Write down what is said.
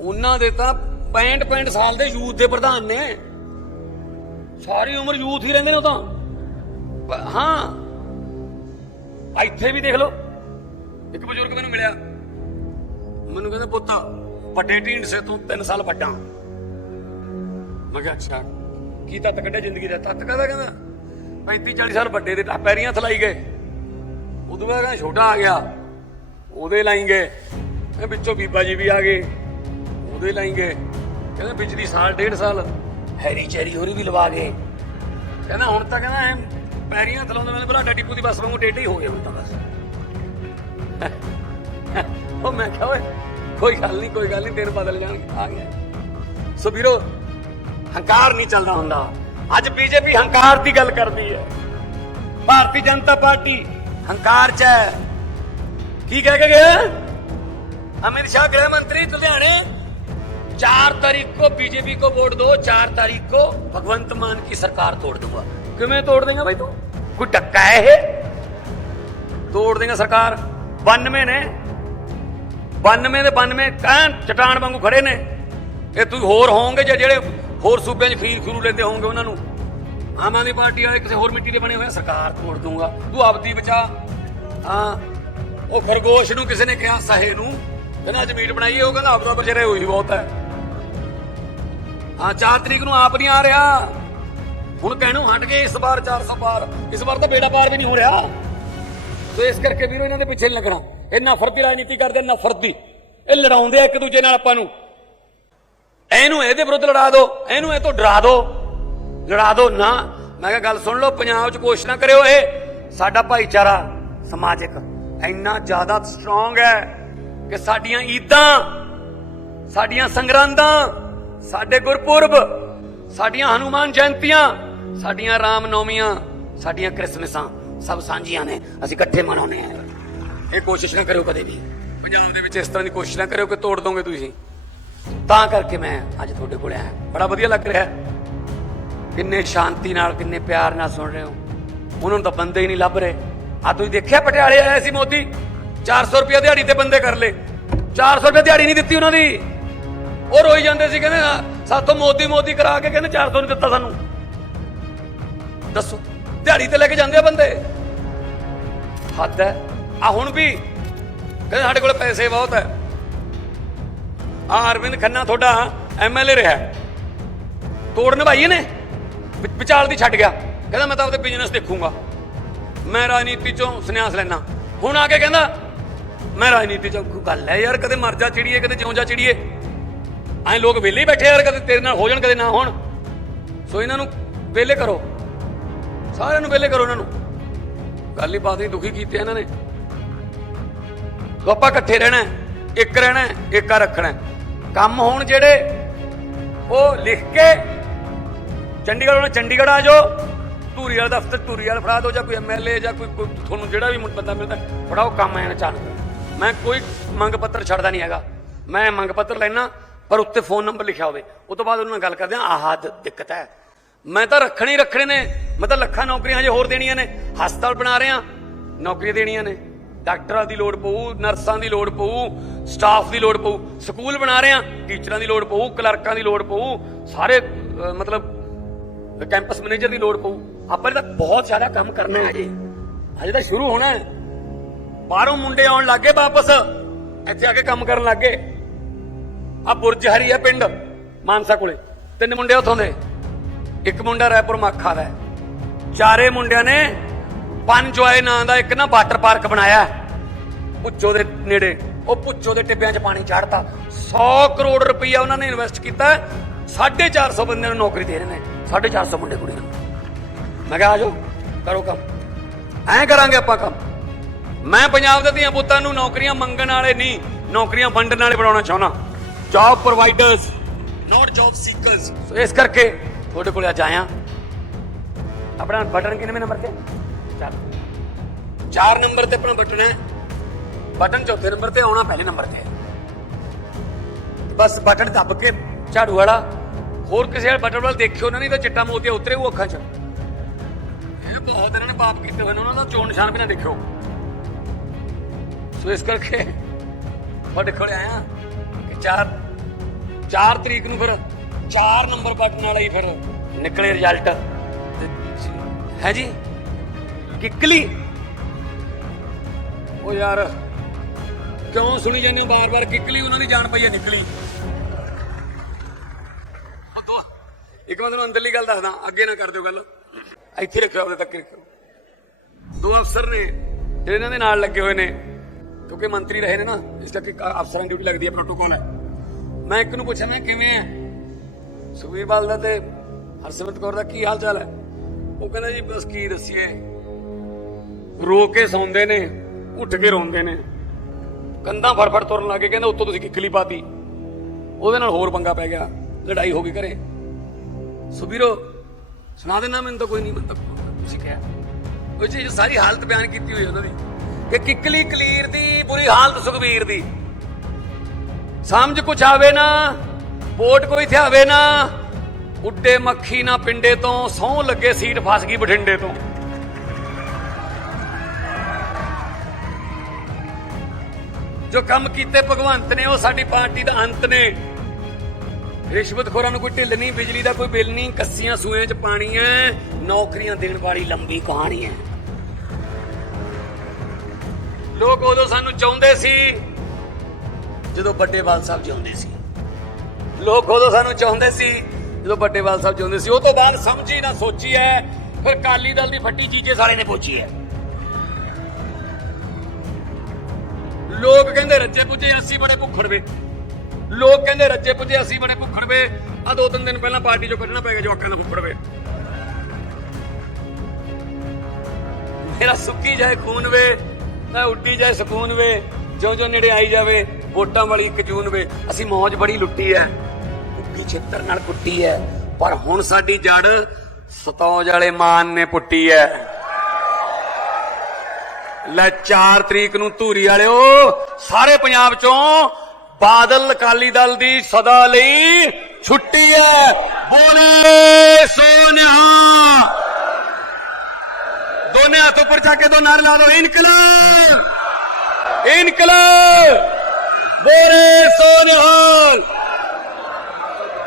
ਉਹਨਾਂ ਦੇ ਤਾਂ 65 65 ਸਾਲ ਦੇ ਯੂਥ ਦੇ ਪ੍ਰਧਾਨ ਨੇ। ਸਾਰੀ ਉਮਰ ਯੂਥ ਹੀ ਰਹਿੰਦੇ ਨੇ ਉਹ ਤਾਂ। ਹਾਂ। ਇੱਥੇ ਵੀ ਦੇਖ ਲਓ। ਇੱਕ ਬਜ਼ੁਰਗ ਮੈਨੂੰ ਮਿਲਿਆ। ਮੈਨੂੰ ਕਹਿੰਦਾ, ਪੁੱਤ, ਵੱਡੇ ਢੀਂਡਸੇ ਤੂੰ 3 ਸਾਲ ਵੱਡਾ। ਮੈਂ ਕਿਹਾ, ਅੱਛਾ। ਕੀ ਤੱਤ ਕੱਢਿਆ ਜ਼ਿੰਦਗੀ ਦਾ? ਤੱਤ ਕਹਦਾ ਕਹਿੰਦਾ? 35 40 ਸਾਲ ਵੱਡੇ ਦੇ ਟਾ- ਪੈਰੀਆਂ ਥਲਾਈ ਗਏ। ਉਦੋਂ ਬਾਅਦ ਕਹਿੰਦਾ, ਛੋਟਾ ਆ ਗਿਆ। ਉਹਦੇ ਲਾਈ ਗਏ। ਵਿੱਚੋਂ ਬੀਬਾ ਜੀ ਵੀ ਆ ਗਏ। ਲਾਈ ਗਏ ਕਹਿੰਦਾ ਪਿਛਲੀ ਸਾਲ, ਡੇਢ ਸਾਲ ਹੈਰੀ ਚੈਰੀ ਹੋਰੀ ਵੀ ਲਵਾ ਗਏ ਕਹਿੰਦਾ ਹੁਣ ਤਾਂ ਕਹਿੰਦਾ ਐ ਪੈਰੀਆਂ ਤਲਾਉਂਦੇ ਮੈਨੂੰ ਭਰਾ ਡਿਪੂ ਦੀ ਬੱਸ ਵਾਂਗੂ ਟੇਢੇ ਹੀ ਹੋ ਗਏ ਹੁਣ ਤਾਂ ਬਸ। ਉਹ ਮੈਂ ਕਿਹਾ, ਓਏ, ਕੋਈ ਗੱਲ ਨਹੀਂ, ਕੋਈ ਗੱਲ ਨਹੀਂ, ਦਿਨ ਬਦਲ ਜਾਣਗੇ, ਆ ਗਿਆ। ਸੋ ਵੀਰੋ, ਹੰਕਾਰ ਨਹੀਂ ਚੱਲਦਾ ਹੁੰਦਾ। ਅੱਜ ਬੀਜੇਪੀ ਹੰਕਾਰ ਦੀ ਗੱਲ ਕਰਦੀ ਹੈ। ਭਾਰਤੀ ਜਨਤਾ ਪਾਰਟੀ ਹੰਕਾਰ 'ਚ ਹੈ। ਕੀ ਕਹਿ ਕੇ ਗਿਆ? ਅਮਿਤ ਸ਼ਾਹ, ਗ੍ਰਹਿ ਮੰਤਰੀ, ਲੁਧਿਆਣੇ। चार तारीख को बीजेपी को वोट दो चार तारीख को भगवंत मान की सरकार तोड़ दूंगा क्यों तोड़ देगा भाई तू कोई टक्का है ये ਤੋੜ ਦੇਗਾ ਸਰਕਾਰ 92 ਨੇ 92 ਦੇ 92 ਕਹਿਣ ਚਟਾਨ ਵਾਂਗੂ ਖੜੇ ਨੇ ਇਹ ਤੁਸੀਂ ਹੋਰ ਹੋਵੋਗੇ ਜਾਂ ਜਿਹੜੇ ਹੋਰ ਸੂਬਿਆਂ 'ਚ ਖੀਰ ਖਰੂ ਲੈਂਦੇ ਹੋਵੋਗੇ ਉਹਨਾਂ ਨੂੰ ਆਮ ਆਦਮੀ ਪਾਰਟੀ ਵਾਲੇ ਕਿਸੇ ਹੋਰ ਮਿੱਟੀ ਦੇ ਬਣੇ ਹੋਏ ਆ, ਸਰਕਾਰ ਤੋੜ ਦੂੰਗਾ ਤੂੰ ਆਪਦੀ ਬਚਾ ਹਾਂ ਉਹ ਖਰਗੋਸ਼ ਨੂੰ ਕਿਸੇ ਨੇ ਕਿਹਾ ਸਹੇ ਨੂੰ ਕਹਿੰਦਾ ਅੱਜ ਮੀਟ ਬਣਾਈਏ ਉਹ ਕਹਿੰਦਾ ਆਪਦਾ ਬਚਰੇ ਹੋਈ ਬਹੁਤ ਹੈ ਹਾਂ 4 ਤਰੀਕ ਨੂੰ ਆਪ ਨਹੀਂ ਆ ਰਿਹਾ। ਹੁਣ ਕਹਿਣੋਂ ਹਟ ਗਏ ਇਸ ਵਾਰ 400 ਪਾਰ। ਇਸ ਵਾਰ ਤਾਂ ਬੇੜਾ ਪਾਰ ਵੀ ਨਹੀਂ ਹੋ ਰਿਹਾ। ਸੋ ਇਸ ਕਰਕੇ ਵੀਰੋ ਇਹਨਾਂ ਦੇ ਪਿੱਛੇ ਨਹੀਂ ਲੱਗਣਾ। ਇਹ ਨਫ਼ਰਤ ਦੀ ਰਾਜਨੀਤੀ ਕਰਦੇ, ਨਫ਼ਰਤ ਦੀ। ਇਹ ਲੜਾਉਂਦੇ ਆ ਇੱਕ ਦੂਜੇ ਨਾਲ ਆਪਾਂ ਨੂੰ। ਇਹਨੂੰ ਇਹਦੇ ਵਿਰੁੱਧ ਲੜਾ ਦਿਓ ਇਹਨੂੰ ਇਹ ਤੋਂ ਡਰਾ ਦਿਓ ਲੜਾ ਦਿਓ ਨਾ। ਮੈਂ ਕਿਹਾ ਗੱਲ ਸੁਣ ਲਓ, ਪੰਜਾਬ 'ਚ ਕੋਸ਼ਿਸ਼ ਨਾ ਕਰਿਓ ਇਹ। ਸਾਡਾ ਭਾਈਚਾਰਾ ਸਮਾਜਿਕ ਇੰਨਾ ਜ਼ਿਆਦਾ ਸਟਰੋਂਗ ਹੈ ਕਿ ਸਾਡੀਆਂ ਈਦਾਂ, ਸਾਡੀਆਂ ਸੰਗਰਾਂਦਾਂ ਸਾਡੇ ਗੁਰਪੁਰਬ, ਸਾਡੀਆਂ ਹਨੂਮਾਨ ਜਯੰਤੀਆਂ, ਸਾਡੀਆਂ ਰਾਮ ਨੌਮੀਆਂ ਸਾਡੀਆਂ ਕ੍ਰਿਸਮਸਾਂ ਸਭ ਸਾਂਝੀਆਂ ਨੇ, ਅਸੀਂ ਇਕੱਠੇ ਮਨਾਉਂਦੇ ਆ ਇਹ ਕੋਸ਼ਿਸ਼ ਨਾ ਕਰਿਓ ਕਦੇ ਵੀ। ਪੰਜਾਬ ਦੇ ਵਿੱਚ ਇਸ ਤਰ੍ਹਾਂ ਦੀ ਕੋਸ਼ਿਸ਼ ਨਾ ਕਰਿਓ ਕਿ ਤੋੜ ਦੋਗੇ ਤੁਸੀਂ। ਤਾਂ ਕਰਕੇ ਮੈਂ ਅੱਜ ਤੁਹਾਡੇ ਕੋਲ ਆਇਆ। ਬੜਾ ਵਧੀਆ ਲੱਗ ਰਿਹਾ ਕਿੰਨੇ ਸ਼ਾਂਤੀ ਨਾਲ, ਕਿੰਨੇ ਪਿਆਰ ਨਾਲ ਸੁਣ ਰਹੇ ਹੋ। ਉਹਨਾਂ ਨੂੰ ਤਾਂ ਬੰਦੇ ਹੀ ਨਹੀਂ ਲੱਭ ਰਹੇ। ਆ ਤੁਸੀਂ ਦੇਖਿਆ ਪਟਿਆਲੇ ਆਇਆ ਸੀ ਮੋਦੀ? 400 ਰੁਪਏ ਦਿਹਾੜੀ ਤੇ ਬੰਦੇ ਕਰ ਲੇ 400 ਰੁਪਏ ਦਿਹਾੜੀ ਨਹੀਂ ਦਿੱਤੀ ਉਹਨਾਂ ਦੀ। ਉਹ ਰੋਈ ਜਾਂਦੇ ਸੀ ਕਹਿੰਦੇ ਸਾਥੋਂ ਮੋਦੀ ਮੋਦੀ ਕਰਾ ਕੇ ਕਹਿੰਦੇ 400 ਨਹੀਂ ਦਿੱਤਾ ਸਾਨੂੰ। ਦੱਸੋ, ਦਿਹਾੜੀ ਤੇ ਲੈ ਕੇ ਜਾਂਦੇ ਆ ਬੰਦੇ? ਹੱਦ ਹੈ ਆ ਹੁਣ ਵੀ ਕਹਿੰਦੇ ਸਾਡੇ ਕੋਲ ਪੈਸੇ ਬਹੁਤ ਹੈ ਆ ਅਰਵਿੰਦ ਖੰਨਾ ਤੁਹਾਡਾ ਐਮਐਲਏ ਰਿਹਾ। ਤੋੜ ਨਿਭਾਈ ਨੇ ਵਿਚਾਲ ਦੀ ਛੱਡ ਗਿਆ। ਕਹਿੰਦਾ ਮੈਂ ਤਾਂ ਆਪਦੇ ਬਿਜ਼ਨਸ ਦੇਖੂੰਗਾ। ਮੈਂ ਰਾਜਨੀਤੀ ਚੋਂ ਸੰਨਿਆਸ ਲੈਣਾ ਹੁਣ ਆ ਕੇ ਕਹਿੰਦਾ, ਮੈਂ ਰਾਜਨੀਤੀ ਚੋਂ ਗੱਲ ਹੈ ਯਾਰ, ਕਦੇ ਮਰ ਜਾ ਚਿੜੀਏ, ਕਦੇ ਜਿਉਂ ਜਾ ਚਿੜੀਏ। ਐ ਲੋਕ ਵਿਹਲੇ ਬੈਠੇ ਯਾਰ ਕਦੇ ਤੇਰੇ ਨਾਲ ਹੋ ਜਾਣ ਕਦੇ ਨਾ ਹੋਣ। ਸੋ ਇਹਨਾਂ ਨੂੰ ਵਿਹਲੇ ਕਰੋ। ਸਾਰਿਆਂ ਨੂੰ ਵਿਹਲੇ ਕਰੋ ਇਹਨਾਂ ਨੂੰ। ਗੱਲ ਹੀ ਬਾਤ ਨਹੀਂ ਦੁਖੀ ਕੀਤੇ ਇਹਨਾਂ ਨੇ। ਆਪਾਂ ਇਕੱਠੇ ਰਹਿਣਾ ਇੱਕ ਰਹਿਣਾ ਹੈ, ਰੱਖਣਾ ਕੰਮ ਹੋਣ ਜਿਹੜੇ ਉਹ ਲਿਖ ਕੇ ਚੰਡੀਗੜ੍ਹ ਉਹਨਾਂ ਚੰਡੀਗੜ੍ਹ ਆ ਜਾਓ। ਧੂਰੀ ਵਾਲਾ ਦਫ਼ਤਰ ਧੂਰੀ ਵਾਲਾ ਫੜਾ ਦਿਓ ਜਾਂ ਕੋਈ ਐਮਐਲਏ ਜਾਂ ਕੋਈ ਤੁਹਾਨੂੰ ਜਿਹੜਾ ਵੀ ਬੰਦਾ ਮਿਲਦਾ ਫੜਾਓ ਕੰਮ ਐਨ ਚੱਲ। ਮੈਂ ਕੋਈ ਮੰਗ ਪੱਤਰ ਛੱਡਦਾ ਨਹੀਂ ਹੈਗਾ। ਮੈਂ ਮੰਗ ਪੱਤਰ ਲੈਣਾ ਪਰ ਉੱਤੇ ਫੋਨ ਨੰਬਰ ਲਿਖਿਆ ਹੋਵੇ। ਉਸ ਤੋਂ ਬਾਅਦ ਉਹਨਾਂ ਨਾਲ ਗੱਲ ਕਰਦੇ ਆ ਆਹ ਦਿੱਕਤ ਹੈ। ਮੈਂ ਤਾਂ ਰੱਖਣੇ ਹੀ ਰੱਖਣੇ ਨੇ। ਮੈਂ ਤਾਂ ਲੱਖਾਂ ਨੌਕਰੀਆਂ ਹਜੇ ਹੋਰ ਦੇਣੀਆਂ ਨੇ। ਹਸਪਤਾਲ ਬਣਾ ਰਹੇ। ਆ ਨੌਕਰੀਆਂ ਦੇਣੀਆਂ ਨੇ। ਡਾਕਟਰਾਂ ਦੀ ਲੋੜ ਪਊ, ਨਰਸਾਂ ਦੀ ਲੋੜ ਪਊ ਸਟਾਫ ਦੀ ਲੋੜ ਪਊ, ਸਕੂਲ ਬਣਾ ਰਹੇ। ਆ ਟੀਚਰਾਂ ਦੀ ਲੋੜ ਪਊ, ਕਲਰਕਾਂ ਦੀ ਲੋੜ ਪਊ, ਸਾਰੇ ਮਤਲਬ, ਕੈਂਪਸ ਮੈਨੇਜਰ ਦੀ ਲੋੜ ਪਊ। ਆਪਾਂ ਨੇ ਤਾਂ ਬਹੁਤ ਜ਼ਿਆਦਾ ਕੰਮ ਕਰਨਾ ਹੈ ਜੀ ਹਜੇ ਤਾਂ ਸ਼ੁਰੂ ਹੋਣਾ ਹੈ। ਬਾਹਰੋਂ ਮੁੰਡੇ ਆਉਣ ਲੱਗੇ ਵਾਪਸ। ਇੱਥੇ ਆ ਕੇ ਕੰਮ ਕਰਨ ਲੱਗੇ ਆ ਬੁਰਜ ਹਰੀ ਹੈ ਪਿੰਡ, ਮਾਨਸਾ ਕੋਲੇ। ਤਿੰਨ ਮੁੰਡੇ ਉੱਥੋਂ ਦੇ। ਇੱਕ ਮੁੰਡਾ ਰਾਏਪੁਰ ਮਾਖਾ ਦਾ ਚਾਰੇ ਮੁੰਡਿਆਂ ਨੇ ਪੰਜੋਏ ਨਾਂ ਦਾ ਇੱਕ ਨਾ ਵਾਟਰ ਪਾਰਕ ਬਣਾਇਆ ਹੈ। ਪੁੱਚੋ ਦੇ ਨੇੜੇ, ਉਹ ਪੁੱਚੋ ਦੇ ਟਿੱਬਿਆਂ 'ਚ ਪਾਣੀ ਚੜਦਾ 100 ਕਰੋੜ ਰੁਪਈਆ ਉਹਨਾਂ ਨੇ ਇਨਵੈਸਟ ਕੀਤਾ ਹੈ। 450 ਬੰਦਿਆਂ ਨੂੰ ਨੌਕਰੀ ਦੇ ਰਹੇ ਨੇ। 450 ਮੁੰਡੇ ਕੁੜੀਆਂ ਮੈਂ ਕਿਹਾ ਆਜੋ ਕਰੋ ਕੰਮ। ਐਂ ਕਰਾਂਗੇ ਆਪਾਂ ਕੰਮ। ਮੈਂ ਪੰਜਾਬ ਦੇ ਧੀਆਂ ਪੁੱਤਾਂ ਨੂੰ ਨੌਕਰੀਆਂ ਮੰਗਣ ਵਾਲੇ ਨਹੀਂ, ਨੌਕਰੀਆਂ ਵੰਡਣ ਵਾਲੇ ਬਣਾਉਣਾ ਚਾਹੁੰਦਾ। Job providers not job seekers so ਇਸ ਕਰਕੇ ਤੁਹਾਡੇ ਕੋਲ ਅੱਜ ਆਇਆ ਆਪਣਾ ਬਟਨ ਕਿੰਨੇ ਨੰਬਰ ਤੇ? ਚਾਰ। ਚਾਰ ਨੰਬਰ ਤੇ ਆਪਣਾ ਬਟਨ ਹੈ। ਬਟਨ ਚੌਥੇ ਨੰਬਰ ਤੇ ਆਉਣਾ ਪਹਿਲੇ ਨੰਬਰ ਤੇ। ਬਸ ਬਟਨ ਦੱਬ ਕੇ ਝਾੜੂ ਵਾਲਾ ਹੋਰ ਕਿਸੇ ਵਾਲੇ ਬਟਨ ਵੱਲ ਦੇਖਿਓ ਨਾ ਨਹੀਂ ਤਾਂ ਚਿੱਟਾ ਮੋਤੀਆ ਉਤਰੇ ਉਹ ਅੱਖਾਂ 'ਚ। ਇਹ ਬਹੁਤ ਇਹਨਾਂ ਨੇ ਪਾਪ ਕੀਤੇ ਹੋਏ ਨੇ ਉਹਨਾਂ ਦਾ ਚੋਣ ਨਿਸ਼ਾਨ ਵੀ ਨਾ ਦੇਖਿਓ। ਸੋ ਇਸ ਕਰਕੇ ਤੁਹਾਡੇ ਕੋਲੇ ਆਇਆ ਕਿ 4 ਤਰੀਕ ਨੂੰ ਫਿਰ 4 ਨੰਬਰ ਬਟਨ ਵਾਲਾ ਹੀ ਫਿਰ ਨਿਕਲੇ ਰਿਜ਼ਲਟ ਹੈ ਜੀ? ਕਿੱਕਲੀ। ਉਹ ਯਾਰ, ਕਿਉਂ ਸੁਣੀ ਜਾਂਦੇ ਹੋ ਬਾਰ-ਬਾਰ? ਕਿੱਕਲੀ ਉਹਨਾਂ ਦੀ ਜਾਨ ਪਈ ਹੈ, ਨਿਕਲੀ। ਇੱਕ ਮੈਂ ਤੁਹਾਨੂੰ ਅੰਦਰਲੀ ਗੱਲ ਦੱਸਦਾ, ਅੱਗੇ ਨਾ ਕਰ ਦਿਓ ਗੱਲ। ਇੱਥੇ ਰੱਖਿਓ ਆਪਦੇ ਤੱਕ ਰੱਖਿਓ। ਦੋ ਅਫਸਰ ਨੇ, ਜਿਹੜੇ ਇਹਨਾਂ ਦੇ ਨਾਲ ਲੱਗੇ ਹੋਏ ਨੇ। ਕਿਉਂਕਿ ਮੰਤਰੀ ਰਹੇ ਨੇ ਨਾ, ਇਸ ਕਰਕੇ ਅਫਸਰਾਂ ਦੀ ਡਿਊਟੀ ਲੱਗਦੀ ਹੈ ਪ੍ਰੋਟੋਕਾਲ ਹੈ। ਮੈਂ ਇੱਕ ਨੂੰ ਪੁੱਛਿਆ, ਮੈਂ ਕਿਵੇਂ ਹੈ? ਸੁਖਬੀਰ ਦਾ ਤੇ ਹਰਸਿਮਰਤ ਕੌਰ ਦਾ ਕੀ ਹਾਲ ਚਾਲ ਹੈ? ਉਹ ਕਹਿੰਦਾ ਜੀ, ਬਸ ਕੀ ਦੱਸੀਏ। ਰੋ ਕੇ ਸੌਂਦੇ ਨੇ, ਉੱਠ ਕੇ ਰੋਂਦੇ ਨੇ। ਕੰਧਾਂ ਫੜ ਫੜ ਤੁਰਨ ਲੱਗੇ ਕਹਿੰਦਾ ਉੱਤੋਂ ਤੁਸੀਂ ਕਿੱਕਲੀ ਪਾਤੀ। ਉਹਦੇ ਨਾਲ ਹੋਰ ਪੰਗਾ ਪੈ ਗਿਆ, ਲੜਾਈ ਹੋ ਗਈ ਘਰੇ। ਸੁਬੀਰੋ, ਸੁਣਾ ਦੇਣਾ ਮੈਨੂੰ ਤਾਂ ਕੋਈ ਨਹੀਂ ਮਤਲਬ ਤੁਸੀਂ ਕਿਹਾ। ਉਹ ਚੀਜ਼ ਸਾਰੀ ਹਾਲਤ ਬਿਆਨ ਕੀਤੀ ਹੋਈ ਉਹਨਾਂ ਦੀ। ਕਿ ਕਿੱਕਲੀ ਕਲੀਰ ਦੀ ਬੁਰੀ ਹਾਲਤ ਸੁਖਬੀਰ ਦੀ। ਸਮਝ ਕੁਛ ਆਵੇ ਨਾ, ਵੋਟ ਕੋਈ ਥਿਆਵੇ ਨਾ, ਉੱਡੇ ਮੱਖੀ ਨਾ ਪਿੰਡੇ ਤੋਂ ਸੌ ਲੱਗੇ ਸੀਟ ਫਸ ਗਈ ਬਠਿੰਡੇ ਤੋਂ। ਜੋ ਕੰਮ ਕੀਤੇ ਭਗਵੰਤ ਨੇ, ਉਹ ਸਾਡੀ ਪਾਰਟੀ ਦਾ ਅੰਤ ਨੇ। ਰਿਸ਼ਵਤਖੋਰਾਂ ਨੂੰ ਕੋਈ ਢਿੱਲ ਨਹੀਂ, ਬਿਜਲੀ ਦਾ ਕੋਈ ਬਿੱਲ ਨਹੀਂ, ਕੱਸੀਆਂ ਸੂਏ 'ਚ ਪਾਣੀ ਹੈ, ਨੌਕਰੀਆਂ ਦੇਣ ਵਾਲੀ ਲੰਬੀ ਕਹਾਣੀ ਹੈ। ਲੋਕ ਉਦੋਂ ਸਾਨੂੰ ਚਾਹੁੰਦੇ ਸੀ ਜਦੋਂ ਵੱਡੇਵਾਲ ਸਾਹਿਬ ਜਿਉਂਦੇ ਸੀ। ਲੋਕ ਉਦੋਂ ਸਾਨੂੰ ਚਾਹੁੰਦੇ ਸੀ ਜਦੋਂ ਵੱਡੇਵਾਲ ਸਾਹਿਬ ਜਿਉਂਦੇ ਸੀ। ਉਹ ਤੋਂ ਬਾਅਦ ਸਮਝੀ ਨਾ ਸੋਚੀ ਹੈ ਫਿਰ ਕਾਲੀ ਦਲ ਦੀ ਫੱਟੀ ਚੀਜ਼ੇ ਸਾਲੇ ਨੇ ਪੋਚੀ ਹੈ ਲੋਕ ਕਹਿੰਦੇ ਰੱਜੇ ਪੁੱਜੇ ਅਸੀਂ ਬੜੇ ਭੁੱਖੜਵੇ ਲੋਕ ਕਹਿੰਦੇ ਰੱਜੇ ਪੁੱਜੇ ਅਸੀਂ ਬੜੇ ਭੁੱਖੜਵੇ ਆ ਦੋ ਤਿੰਨ ਦਿਨ ਪਹਿਲਾਂ ਪਾਰਟੀ ਚੋਂ ਕੱਢਣਾ ਪੈ ਗਿਆ ਜਵਾਕਾਂ ਦਾ ਭੁੱਖੜਵੇ ਮੇਰਾ ਸੁੱਕੀ ਜਾਏ ਖੂਨ ਵੇ। ਮੈਂ ਉੱਡੀ ਜਾਏ ਸਕੂਨ ਵੇ, ਜਿਉਂ ਜਿਉਂ ਨੇੜੇ ਆਈ ਜਾਵੇ, ਵੋਟਾਂ ਵਾਲੀ ਇੱਕ ਵੇ। ਅਸੀਂ ਮੌਜ ਬੜੀ ਲੁੱਟੀ ਐ। ਉੱਗੀ ਛਿੱਤਰ ਨਾਲ ਕੁੱਟੀ ਐ। ਪਰ ਹੁਣ ਸਾਡੀ ਜੜ ਸਤੌਜ ਵਾਲੇ ਮਾਨ ਨੇ ਪੁੱਟੀ ਐ। ਲੈ 4 ਤਰੀਕ ਨੂੰ ਧੂਰੀ ਵਾਲਿਓ, ਸਾਰੇ ਪੰਜਾਬ ਚੋਂ ਬਾਦਲ ਅਕਾਲੀ ਦਲ ਦੀ ਸਦਾ ਲਈ ਛੁੱਟੀ ਹੈ ਬੋਲੇ ਸੋਨਿਹਾ ਦੋਨੇ ਹੱਥ ਉੱਪਰ ਚੱਕ ਕੇ ਦੋ ਨਾਰੇ ਲਾ ਦਿਓ। ਇਨਕਲਾਬ! ਇਨਕਲਾਬ! ਬੋਲੇ ਸੋਨਿਹਾਲ!